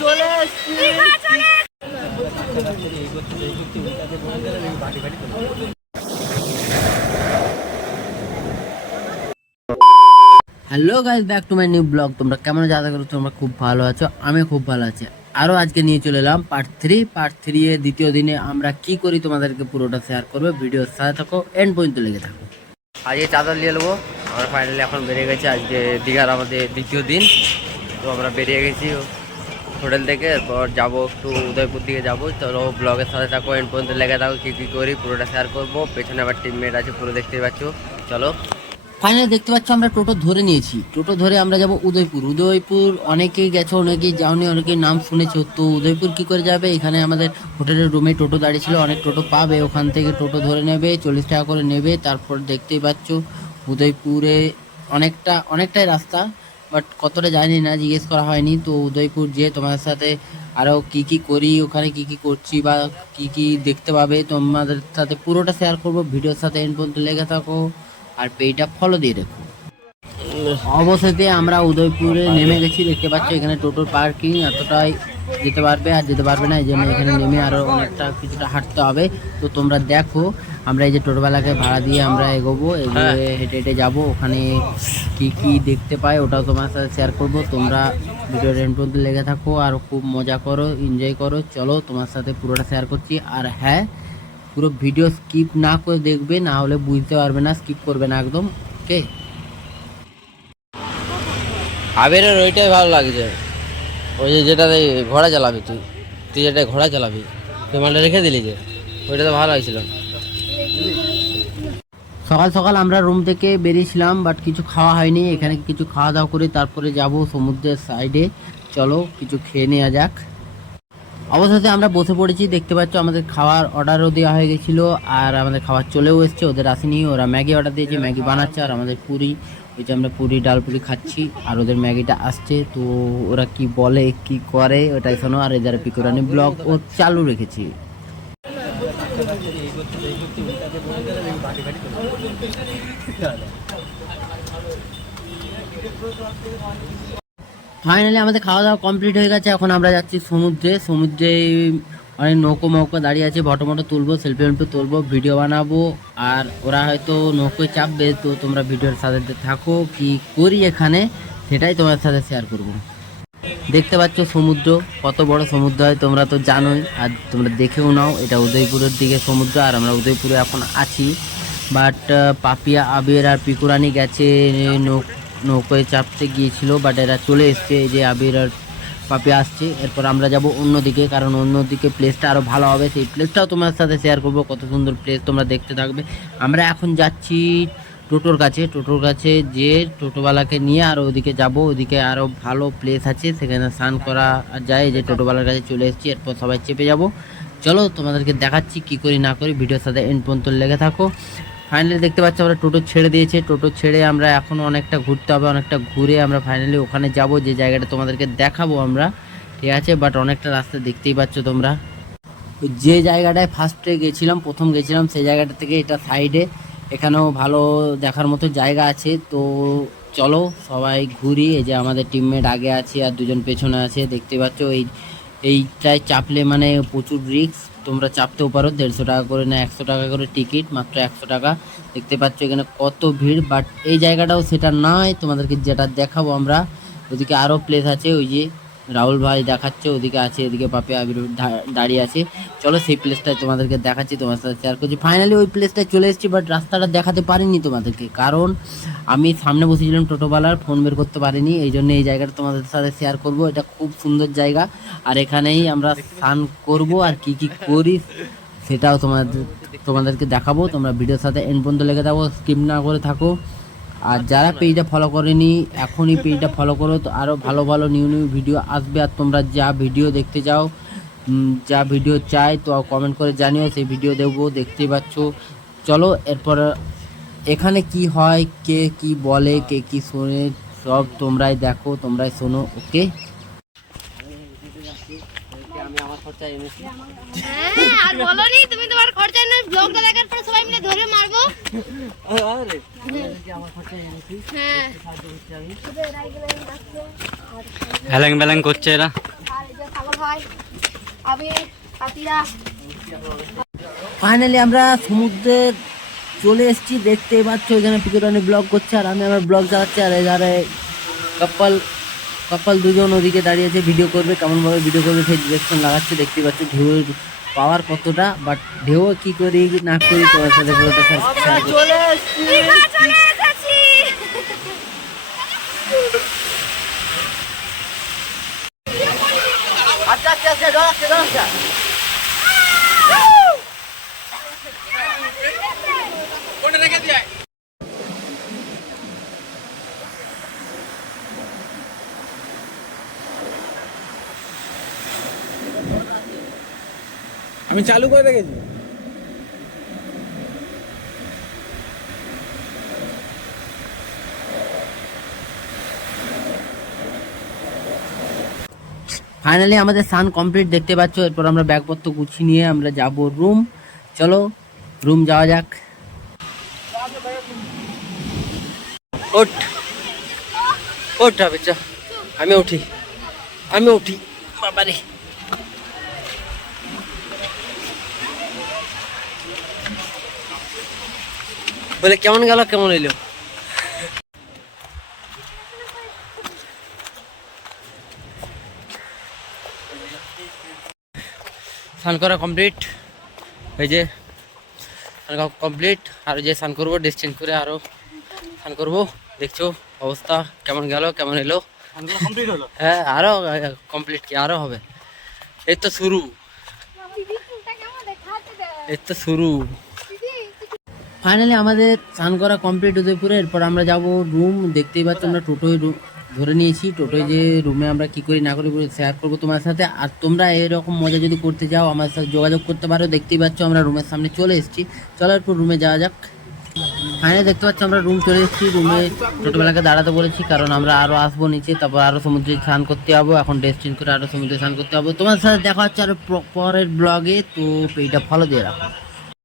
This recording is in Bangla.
চলে এসেছি। Hello guys, back to my new blog. তোমরা কেমন আছো? আশা করি তোমরা খুব ভালো আছো। আমি খুব ভালো আছি। আরও আজকে নিয়ে চলে এলাম পার্ট 3 এর দ্বিতীয় দিনে আমরা কি করি তোমাদেরকে পুরোটা শেয়ার করবো। ভিডিওর সাথে থাকো, এন্ড পর্যন্ত লেগে থাকো। আজকে চাদর নিয়ে নেবো। আমরা ফাইনালি এখন বেরিয়ে গেছি। আজকে দীঘার আমাদের দ্বিতীয় দিন। তো আমরা বেরিয়ে গেছি হোটেল থেকে। এরপর যাবো একটু উদয়পুর দিকে যাবো। চলো ব্লগের সাথে থাকো, এন্ড পর্যন্ত লেগে থাকো। কী কী করি পুরোটা শেয়ার করবো। পেছনে আবার টিমমেট আছে, পুরো দেখতেই পাচ্ছ। চলো। ফাইনালি দেখতে পাচ্ছ আমরা টোটো ধরে নিয়েছি। টোটো ধরে আমরা যাব উদয়পুর। উদয়পুর অনেকেই গেছো, অনেকেই যাওনি, অনেকেই নাম শুনেছো। তো উদয়পুর কি করে যাবে? এখানে আমাদের হোটেলের রুমে টোটো দাঁড়িয়ে ছিল, অনেক টোটো পাবে। ওখান থেকে টোটো ধরে নেবে, 40 টাকা করে নেবে। তারপর দেখতেই পাচ্ছ উদয়পুরে অনেকটাই রাস্তা, বাট কতটা জানি না, জিজ্ঞেস করা হয়নি। তো উদয়পুর যেয়ে তোমাদের সাথে আরও কি করি, ওখানে কি করছি বা কি দেখতে পাবে তোমাদের সাথে পুরোটা শেয়ার করবো। ভিডিওর সাথে এন্ড পর্যন্ত লেগে থাকো আর পেজটা ফলো দিয়ে রেখো। অবশেষে আমরা উদয়পুরে নেমে গেছি। দেখতে পাচ্ছ এখানে টোটোর পার্কিং, এতটাই যেতে পারবে আর যেতে পারবে না, এই জন্য এখানে নেমে আরও অনেকটা কিছুটা হাঁটতে হবে। তো তোমরা দেখো, আমরা এই যে টোটোবেলাকে ভাড়া দিয়ে আমরা এগোবো, এগিয়ে হেঁটে হেঁটে যাবো। ওখানে কি দেখতে পাই ওটাও তোমার সাথে শেয়ার করবো। তোমরা ভিডিওর এন্ড পর্যন্ত লেগে থাকো আর খুব মজা করো, এনজয় করো। চলো তোমার সাথে পুরোটা শেয়ার করছি। আর হ্যাঁ, পুরো ভিডিও স্কিপ না করে দেখবে, না হলে বুঝতে পারবে না। স্কিপ করবে না একদম, ওকে? আবিরের ওইটাই ভালো লাগছে, ওই যে যেটাতে ঘোড়া চালাবি, তুই যেটাই ঘোড়া চালাবি, তুই মানে রেখে দিলি যে ওইটা তো ভালো হয়েছিল। সকাল সকাল আমরা রুম থেকে বেরিয়েছিলাম, বাট কিছু খাওয়া হয়নি। এখানে কিছু খাওয়া দাওয়া করে তারপরে যাব সমুদ্রের সাইডে। চলো কিছু খেয়ে নেওয়া যাক। অবশেষে আমরা বসে পড়েছি। দেখতে পাচ্ছ আমাদের খাওয়ার অর্ডারও দেওয়া হয়ে গেছিলো, আর আমাদের খাবার চলেও এসছে। ওদের আসেনি, ওরা ম্যাগি অর্ডার দিয়েছে, ম্যাগি বানাচ্ছে। আর আমাদের পুরি, ওই যে আমরা পুরি ডাল পুরি খাচ্ছি, আর ওদের ম্যাগিটা আসছে। তো ওরা কি বলে কি করে ওটাই শোনো। আর এদের পিকুরানি ব্লগ ও চালু রেখেছি। ফাইনালি আমাদের খাওয়া দাওয়া কমপ্লিট হয়ে গেছে। এখন আমরা যাচ্ছি সমুদ্রে অনেক নৌকো দাঁড়িয়ে আছে। ফটো তুলবো, সেলফি তুলবো, ভিডিও বানাবো। আর ওরা হয়তো নৌকোয় চাপবে। তো তোমরা ভিডিওর সাথে থাকো, কি করি এখানে সেটাই তোমার সাথে শেয়ার করব। দেখতে পাচ্ছ সমুদ্র, কত বড় সমুদ্র হয় তোমরা তো জানোই, আর তোমরা দেখেও নাও। এটা উদয়পুরের দিকে সমুদ্র, আর আমরা উদয়পুরে এখন আছি। বাট পাপিয়া, আবির আর পিকুরানি গেছে নৌকোয় চাপতে গিয়েছিল, বাট এরা চলে এসছে। এই যে আবির আর পাপিয়া আসছে। এরপর আমরা যাব অন্যদিকে, কারণ অন্যদিকে প্লেসটা আরও ভালো হবে। সেই প্লেসটাও তোমার সাথে শেয়ার করবো, কত সুন্দর প্লেস, তোমরা দেখতে থাকবে। আমরা এখন যাচ্ছি টোটোর কাছে যে টোটোওয়ালাকে নিয়ে আর ওদিকে যাব। ওদিকে আরও ভালো প্লেস আছে, সেখানে স্নান করা যায়। যে টোটোওয়ালার কাছে চলে এসেছি, এরপর সবাই চেপে যাব। চলো তোমাদেরকে দেখাচ্ছি কি করি না করি। ভিডিওর সাথে এন্ড পর্যন্ত লেগে থাকো। ফাইনালি দেখতে পাচ্ছি আমরা টোটো ছেড়ে দিয়েছে। টোটো ছেড়ে আমরা এখন অনেকটা ঘুরতে হবে, অনেকটা ঘুরে আমরা ফাইনালি ওখানে যাব, যে জায়গাটা তোমাদেরকে দেখাবো আমরা, ঠিক আছে? বাট অনেকটা রাস্তা দেখতেই পাচ্ছ তোমরা। যে জায়গাটায় প্রথম গেছিলাম, সেই জায়গাটা থেকে এটা সাইডে, এখানেও ভালো দেখার মতো জায়গা আছে। তো চলো সবাই ঘুরি। এই যে আমাদের টিমমেট আগে আছে আর দুজন পেছনে আছে, দেখতে পাচ্ছ। এইটায় চাপলে মানে প্রচুর রিস্ক। তোমরা চাপতেও পারো, 150 টাকা করে না 100 টাকা করে টিকিট, মাত্র 100 টাকা। দেখতে পাচ্ছ এখানে কত ভিড়। বাট এই জায়গাটাও সেটা নয়, তোমাদেরকে যেটা দেখাবো আমরা। ওদিকে আরও প্লেস আছে, ওই যে রাহুল ভাই দেখাচ্ছে, ওদিকে আছে, এদিকে পাপে আবির দাঁড়িয়ে আছে। চলো সেই প্লেসটাই তোমাদেরকে দেখাচ্ছি, তোমার সাথে শেয়ার করছি। ফাইনালি ওই প্লেসটায় চলে এসেছি, বাট রাস্তাটা দেখাতে পারিনি তোমাদেরকে, কারণ আমি সামনে বসেছিলাম টোটোওয়ালার, ফোন বের করতে পারিনি। এই জন্য এই জায়গাটা তোমাদের সাথে শেয়ার করব। এটা খুব সুন্দর জায়গা, আর এখানেই আমরা স্নান করব। আর কি করি সেটাও তোমাদেরকে দেখাবো। তোমরা ভিডিওর সাথে এন্ড পর্যন্ত লেগে থাকো, স্কিপ না করে থাকো। আর যারা পেজটা ফলো করেনি, এখনই পেজটা ফলো করো। তো আরও ভালো ভালো নিউ ভিডিও আসবে। আর তোমরা যা ভিডিও দেখতে চাও, যা ভিডিও চাই, তো কমেন্ট করে জানিও, সেই ভিডিও দেবো। দেখতেই পাচ্ছ। চলো এরপর এখানে কি হয়, কে কি বলে, কে কি শোনে, সব তোমরাই দেখো, তোমরাই শোনো, ওকে? আমি আমার খরচা এনেছি। হ্যাঁ, আর বলোনি তুমি তোমার খরচা না, ব্লগটা দেখার পর সবাই মিলে ধরে মারবো। আরে আমার খরচা এনেছি, হ্যাঁ সাহায্য করছি আমি। হেলেং বেলেং করছে এরা। আবির হাতিরা ফাইনালি আমরা সমুদ্রে চলে এসেছি, দেখতেই পাচ্ছ এখানে পিকেটনি ব্লগ করছে আর আমি আমার ব্লগ চালাচ্ছি, আর এধারে কাপল দুজন ওদিকে দাঁড়িয়েছে, ভিডিও করবে, কেমনভাবে ভিডিও করবে সেই ডিরেকশন লাগাচ্ছে। দেখতেই পাচ্ছ ঢেউয়ের পাওয়ার কতটা, বাট ঢেউ কি করি না করি তোমার সাথে পুরোটা share করবো। চলে এসেছি আচ্ছা আচ্ছা আচ্ছা ডরাচ্ছে ডরাচ্ছে। আমি চালু করে রেখেছি। ফাইনালি আমাদের সান কমপ্লিট দেখতে পাচ্ছ। এরপর আমরা ব্যাগপত্র গুছিয়ে নিয়ে আমরা যাব রুম। চলো রুম যাওয়া যাক। ওঠ ওঠ হবে, চ আমি উঠি বাবারে। বলে কেমন গেল কেমন এলো? স্নান করা কমপ্লিট, এই যে স্নান কমপ্লিট। আর যে স্নান করবো ড্রেস চেঞ্জ করে আরো স্নান করবো। দেখছো অবস্থা কেমন গেল কেমন এলো? কমপ্লিট হলো। হ্যাঁ আরো কমপ্লিট, কি আরো হবে? এই তো শুরু, এই তো শুরু। ফাইনালি আমাদের স্নান করা কমপ্লিট উদয়পুরে। এরপর আমরা যাব রুম। দেখতেই পাচ্ছ আমরা টোটোয় ধরে নিয়েছি। টোটোয় যে রুমে আমরা কি করি না করি শেয়ার করবো তোমার সাথে। আর তোমরা এরকম মজা যদি করতে চাও আমার সাথে যোগাযোগ করতে পারো। দেখতেই পাচ্ছ আমরা রুমের সামনে চলে এসেছি। চলো এরপর রুমে যাওয়া যাক। ফাইনালি দেখতে পাচ্ছ আমরা রুম চলে এসেছি। রুমে ছোটোবেলাকে দাঁড়াতে বলেছি, কারণ আমরা আরও আসবো নিচে, তারপর আরও সমুদ্রে স্নান করতে যাবো। এখন ড্রেস চেঞ্জ করে আরও সমুদ্রে স্নান করতে যাবো। তোমার সাথে দেখা হচ্ছে আরও পরের ব্লগে। তো এইটা ফলো দিয়ে রাখো।